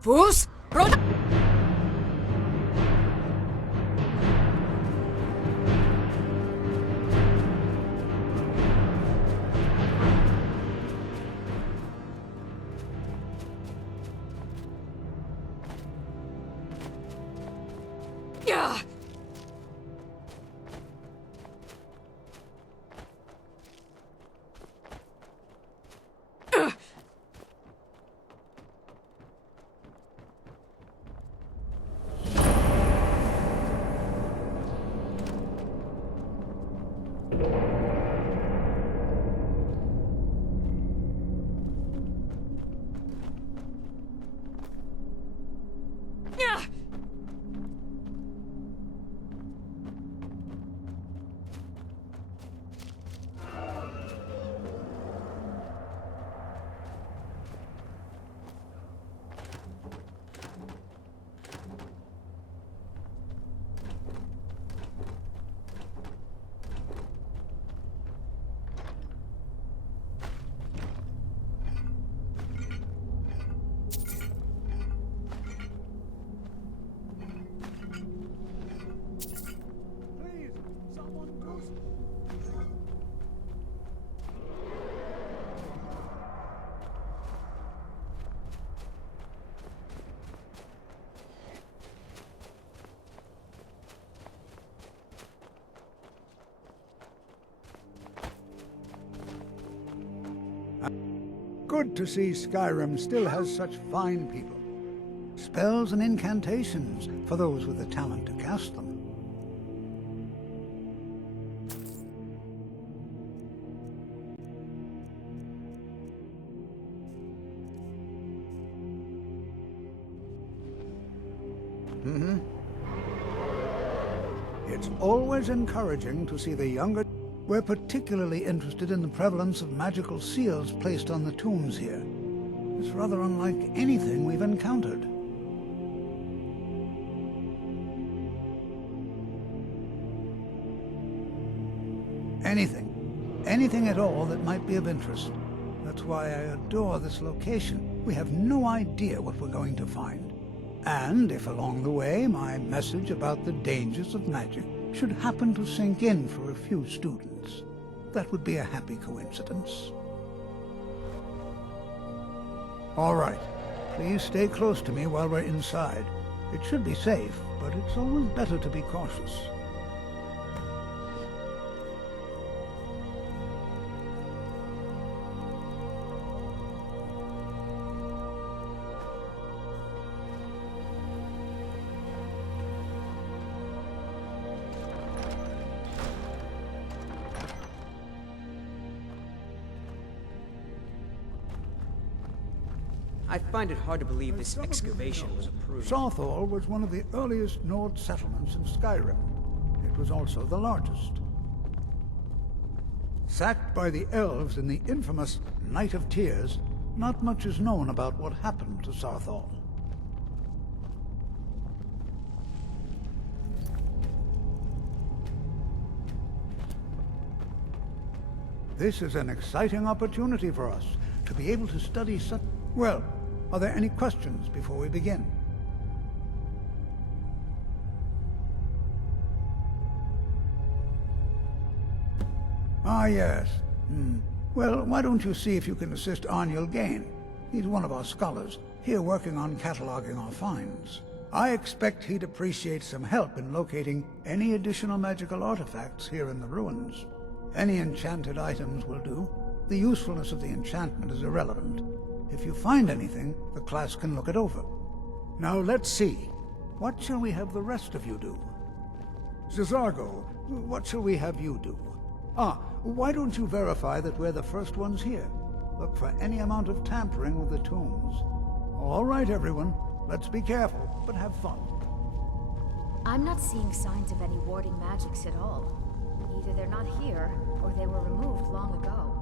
Fus, Roda. Yeah. Good to see Skyrim still has such fine people. Spells and incantations for those with the talent to cast them. It's always encouraging to see the younger... We're particularly interested in the prevalence of magical seals placed on the tombs here. It's rather unlike anything we've encountered. Anything at all that might be of interest. That's why I adore this location. We have no idea what we're going to find. And if along the way my message about the dangers of magic should happen to sink in for a few students, that would be a happy coincidence. All right. Please stay close to me while we're inside. It should be safe, but it's always better to be cautious. I find it hard to believe this excavation was approved. Sarthal was one of the earliest Nord settlements in Skyrim. It was also the largest. Sacked by the elves in the infamous Night of Tears, not much is known about what happened to Sarthal. This is an exciting opportunity for us to be able to study such... Well, are there any questions before we begin? Ah, yes. Well, why don't you see if you can assist Arniel Gain? He's one of our scholars, here working on cataloging our finds. I expect he'd appreciate some help in locating any additional magical artifacts here in the ruins. Any enchanted items will do. The usefulness of the enchantment is irrelevant. If you find anything, the class can look it over. Now let's see. What shall we have the rest of you do? Zizargo, what shall we have you do? Why don't you verify that we're the first ones here? Look for any amount of tampering with the tombs. All right, everyone. Let's be careful, but have fun. I'm not seeing signs of any warding magics at all. Either they're not here, or they were removed long ago.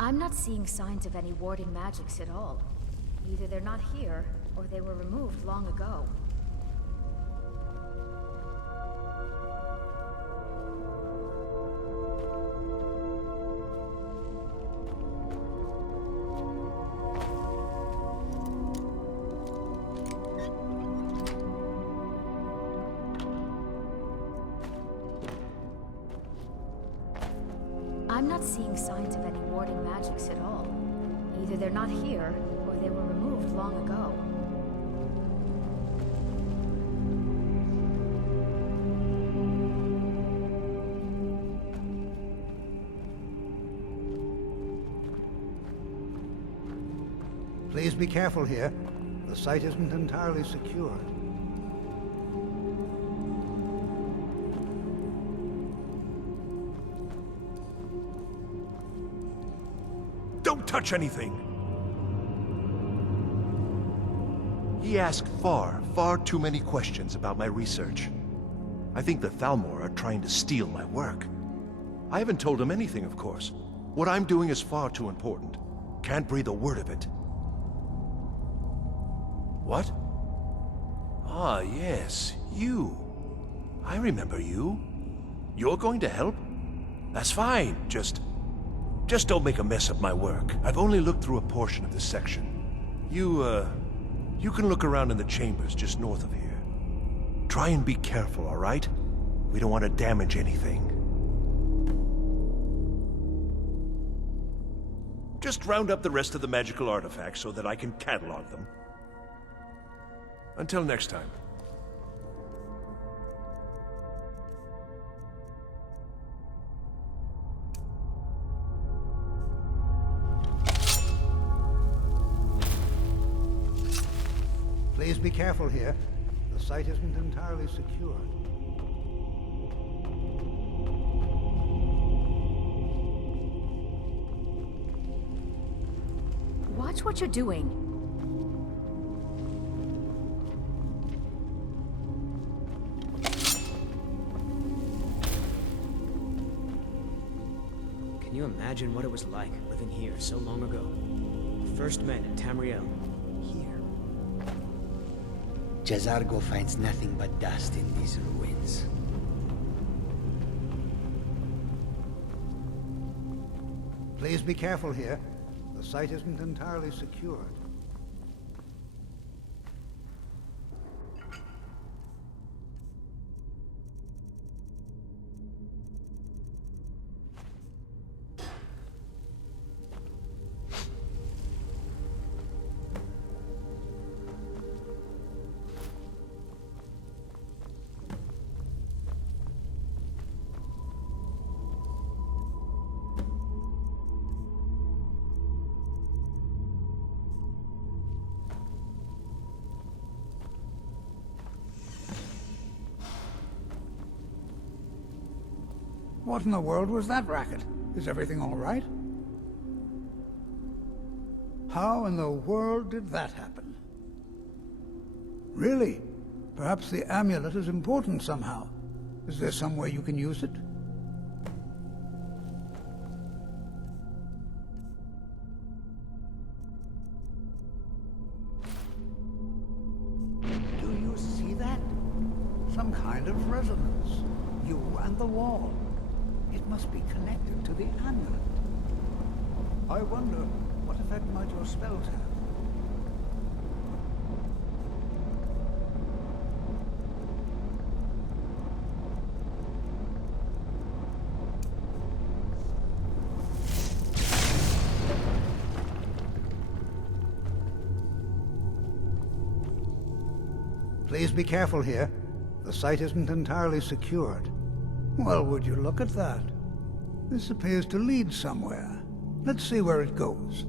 I'm not seeing signs of any warding magics at all. Either they're not here, or they were removed long ago. I'm not seeing signs of any warding magics at all. Either they're not here, or they were removed long ago. Please be careful here. The site isn't entirely secure. Don't touch anything! He asked far too many questions about my research. I think the Thalmor are trying to steal my work. I haven't told him anything, of course. What I'm doing is far too important. Can't breathe a word of it. What? Ah, yes, you. I remember you. You're going to help? That's fine, just don't make a mess of my work. I've only looked through a portion of this section. You can look around in the chambers just north of here. Try and be careful, all right? We don't want to damage anything. Just round up the rest of the magical artifacts so that I can catalog them. Until next time. Please be careful here. The site isn't entirely secured. Watch what you're doing. Can you imagine what it was like living here so long ago? First met in Tamriel. Here. Jazargo finds nothing but dust in these ruins. Please be careful here. The site isn't entirely secured. What in the world was that racket? Is everything all right? How in the world did that happen? Really? Perhaps the amulet is important somehow. Is there some way you can use it? Do you see that? Some kind of resonance. You and the wall. It must be connected to the amulet. I wonder, what effect might your spells have? Please be careful here. The site isn't entirely secured. Well, would you look at that? This appears to lead somewhere. Let's see where it goes.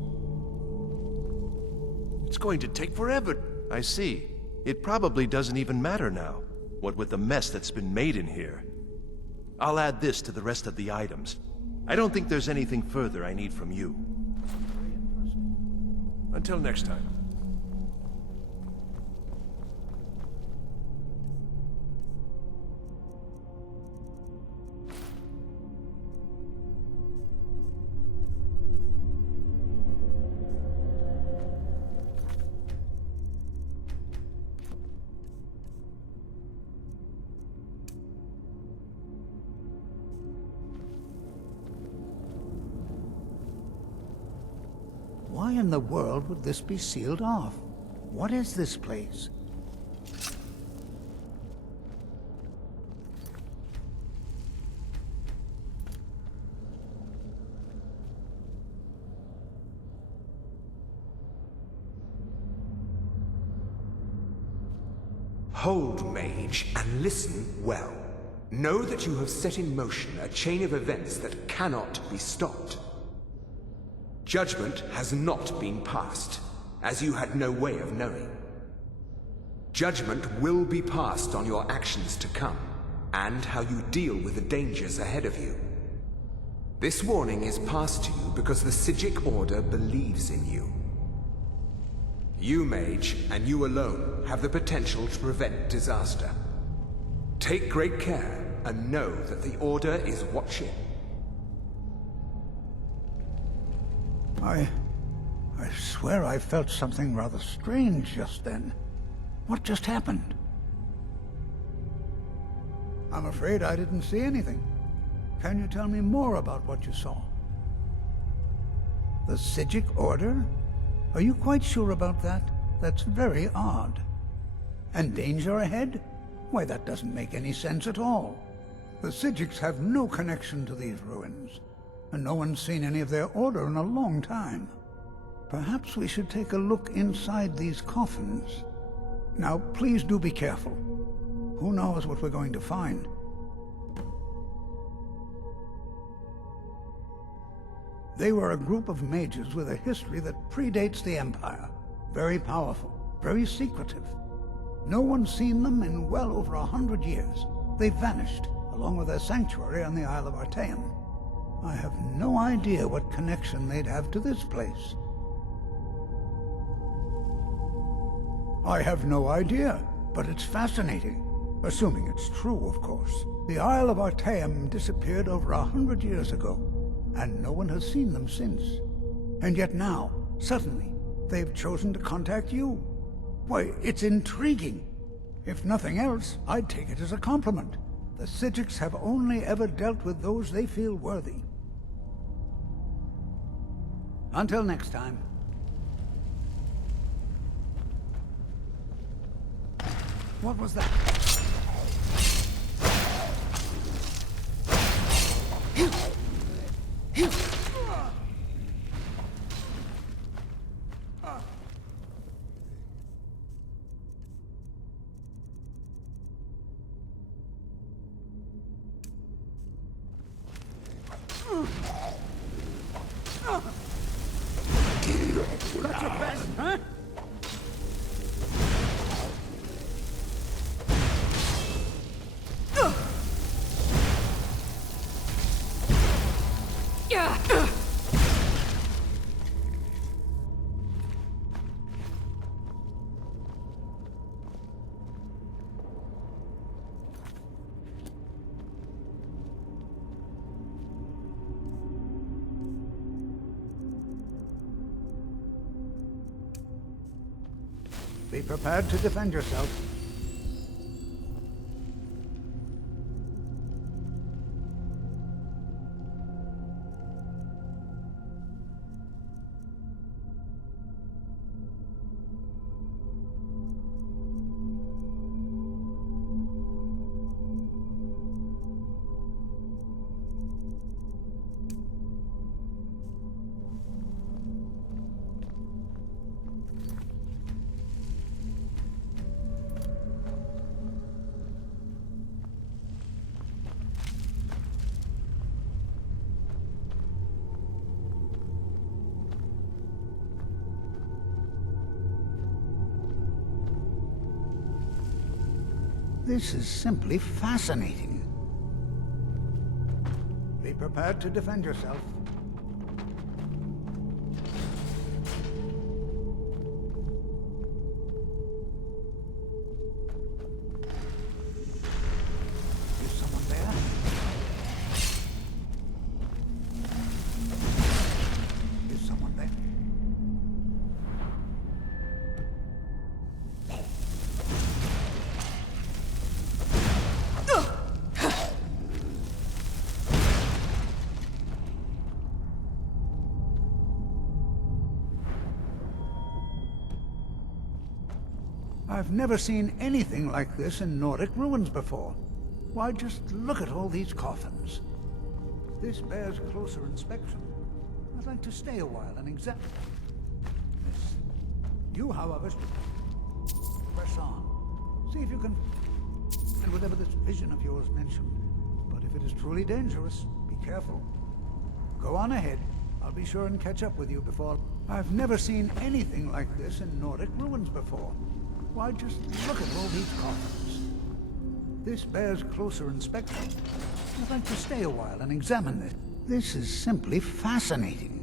It's going to take forever. I see. It probably doesn't even matter now, what with the mess that's been made in here. I'll add this to the rest of the items. I don't think there's anything further I need from you. Until next time. Why in the world would this be sealed off? What is this place? Hold, mage, and listen well. Know that you have set in motion a chain of events that cannot be stopped. Judgment has not been passed, as you had no way of knowing. Judgment will be passed on your actions to come, and how you deal with the dangers ahead of you. This warning is passed to you because the Psijic Order believes in you. You, mage, and you alone, have the potential to prevent disaster. Take great care, and know that the Order is watching. I swear I felt something rather strange just then. What just happened? I'm afraid I didn't see anything. Can you tell me more about what you saw? The Psijic Order? Are you quite sure about that? That's very odd. And danger ahead? Why, that doesn't make any sense at all. The Psijics have no connection to these ruins, and no one's seen any of their order in a long time. Perhaps we should take a look inside these coffins. Now, please do be careful. Who knows what we're going to find? They were a group of mages with a history that predates the Empire. Very powerful, very secretive. No one's seen them in well over 100 years. They vanished, along with their sanctuary on the Isle of Artaeum. I have no idea what connection they'd have to this place. I have no idea, but it's fascinating. Assuming it's true, of course. The Isle of Artaeum disappeared over 100 years ago, and no one has seen them since. And yet now, suddenly, they've chosen to contact you. Why, it's intriguing. If nothing else, I'd take it as a compliment. The Psijics have only ever dealt with those they feel worthy. Until next time. What was that? Got your best, huh? Be prepared to defend yourself. This is simply fascinating. Be prepared to defend yourself. Is someone there? Is someone there? I've never seen anything like this in Nordic ruins before. Why, just look at all these coffins. This bears closer inspection. I'd like to stay a while and examine this. You, however, press on. See if you can... And whatever this vision of yours mentioned. But if it is truly dangerous, be careful. Go on ahead. I'll be sure and catch up with you before... I've never seen anything like this in Nordic ruins before. Why, just look at all these coffins. This bears closer inspection. I'd like to stay a while and examine this. This is simply fascinating.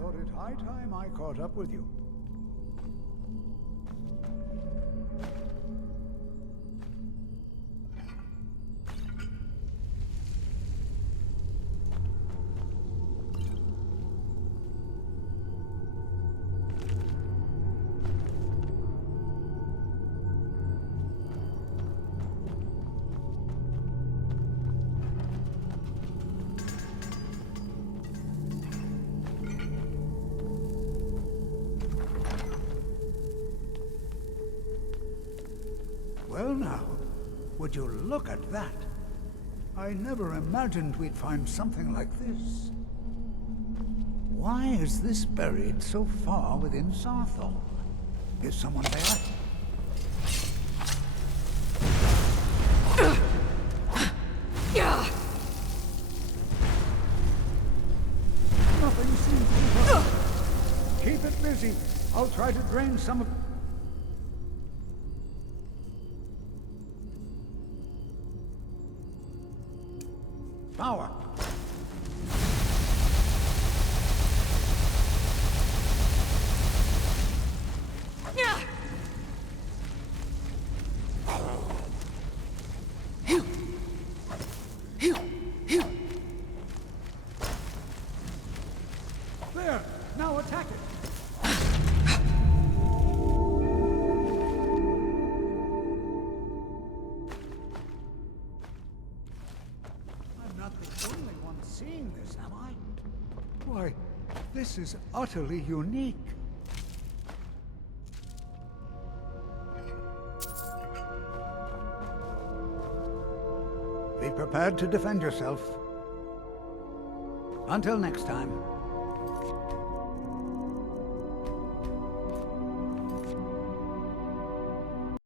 thought it high time I caught up with you. Well now, would you look at that? I never imagined we'd find something like this. Why is this buried so far within Sarthol? Is someone there? Nothing seems to work. Keep it busy. I'll try to drain some of... power. There! Now attack it! I'm not the only one seeing this, am I? Why, this is utterly unique. Be prepared to defend yourself. Until next time.